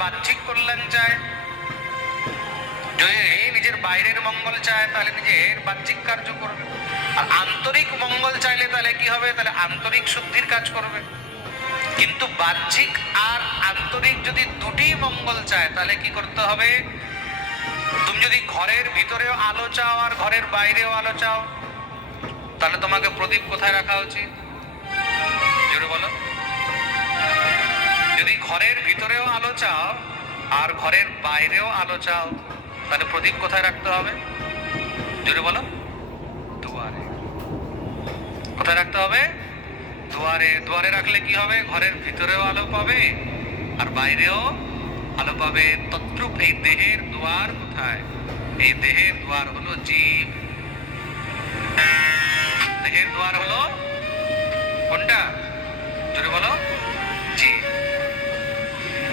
বাহ্যিক কল্যাণ চায়। যদি নিজের বাইরের মঙ্গল চায়, তাহলে নিজের বাহ্যিক কার্য করবে। আর আন্তরিক মঙ্গল চাইলে তাহলে কি হবে? তাহলে আন্তরিক শুদ্ধির কাজ করবে। কিন্তু বাহ্যিক আর আন্তরিক যদি দুটি মঙ্গল চায়, তাহলে কি করতে হবে? তুমি যদি ঘরের ভিতরেও আলো চাও আর ঘরের বাইরেও আলো চাও, তাহলে তোমাকে প্রদীপ কোথায় রাখা উচিত? জোরে বলো। যদি ঘরের ভিতরেও আলো চাও আর ঘরের বাইরেও আলো চাও, তাহলে প্রদীপ কোথায় রাখতে হবে? জোরে বলো। দুয়ারে। কোথায় রাখতে হবে? দুয়ারে। দুয়ারে রাখলে কি হবে? ঘরের ভিতরেও আলো পাবে আর বাইরেও আলো পাবে। তদ্রুপ এই দেহের দুয়ার কোথায়? এই দেহের দুয়ার হলো জীব। দেহের দুয়ার হলো কোনটা? জোরে বলো।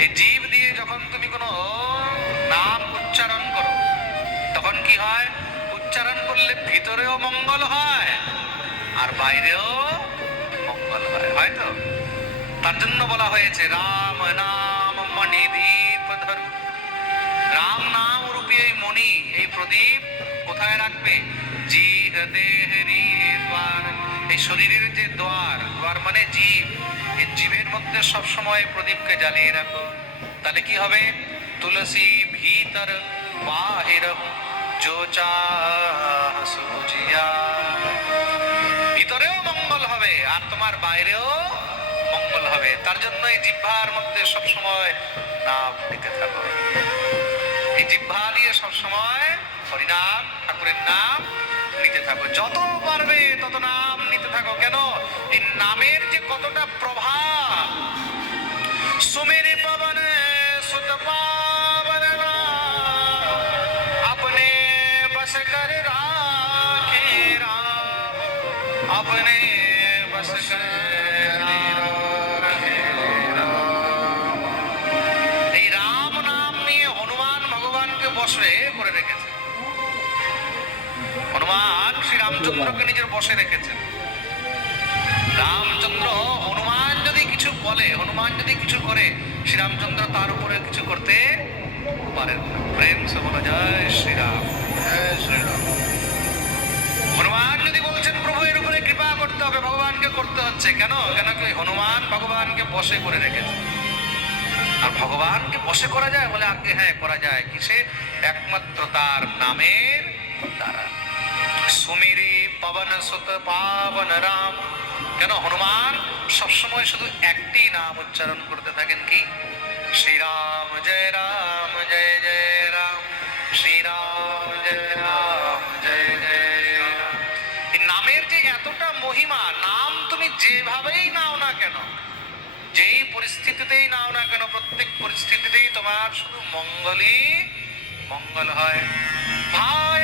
এই জীব দিয়ে যখন তুমি কোনো নাম উচ্চারণ করো, তখন কি হয়? উচ্চারণ করলে ভিতরেও মঙ্গল হয়, আর বাইরেও মঙ্গল হয় হয়তো তার জন্য বলা হয়েছে, রাম নাম মণি দীপ ধর। রাম নাম রূপী এই মণি, এই প্রদীপ কোথায় রাখবে? জি হৃদয়েরই দ্বার এই শরীরের যে দ্বার দ্বার মানে জীব, এই জীবের মধ্যে সব সময় প্রদীপকে জ্বালিয়ে রাখো। তাহলে কি হবে? তুলসী ভিতর বাহির ভিতরেও মঙ্গল হবে, আর তোমার বাইরেও মঙ্গল হবে। তার জন্য এই জিহ্বার মধ্যে সব সময় নাম নিতে থাকো। এই জিহ্বা দিয়ে সব সময় হরিনাম, ঠাকুরের নাম নিতে থাকো। যত পারবে তত নাম কেন? এই নামের যে কতটা প্রভাব। সুমের পাবনে আপনি বস আপনি বস এই রাম নাম নিয়ে হনুমান ভগবানকে করে হনুমান শ্রীরামচন্দ্রকে নিজের বসে রেখেছেন। রামচন্দ্র হনুমান যদি কিছু বলে, হনুমান যদি কিছু করে, শ্রীরামচন্দ্র তার উপরে কিছু করতে পারেন। প্রেম সে বলা যায় শ্রীরাম। জয় শ্রীরাম। হনুমান যদি বলছেন, প্রভু, এর উপরে কৃপা করতে হবে, ভগবানকে করতে হচ্ছে। কেন? কেন কি হনুমান ভগবানকে বসে করে রেখেছে? আর ভগবানকে বসে করা যায় বলে আগে হ্যাঁ করা যায়। কিসে? একমাত্র তার নামের দ্বারা। সুমিরি পবন সুত পাবন রাম। কেন হনুমান সবসময় শুধু একটি নাম উচ্চারণ করতে থাকেন কি? শ্রীরাম, জয় রাম, জয় জয় রাম। শ্রীরাম, জয় রাম, জয় জয় রাম। নামের যে এতটা মহিমা, নাম তুমি যেভাবেই নাও না কেন, যেই পরিস্থিতিতেই নাও না কেন, প্রত্যেক পরিস্থিতিতেই তোমার শুধু মঙ্গলই মঙ্গল হয়। ভাই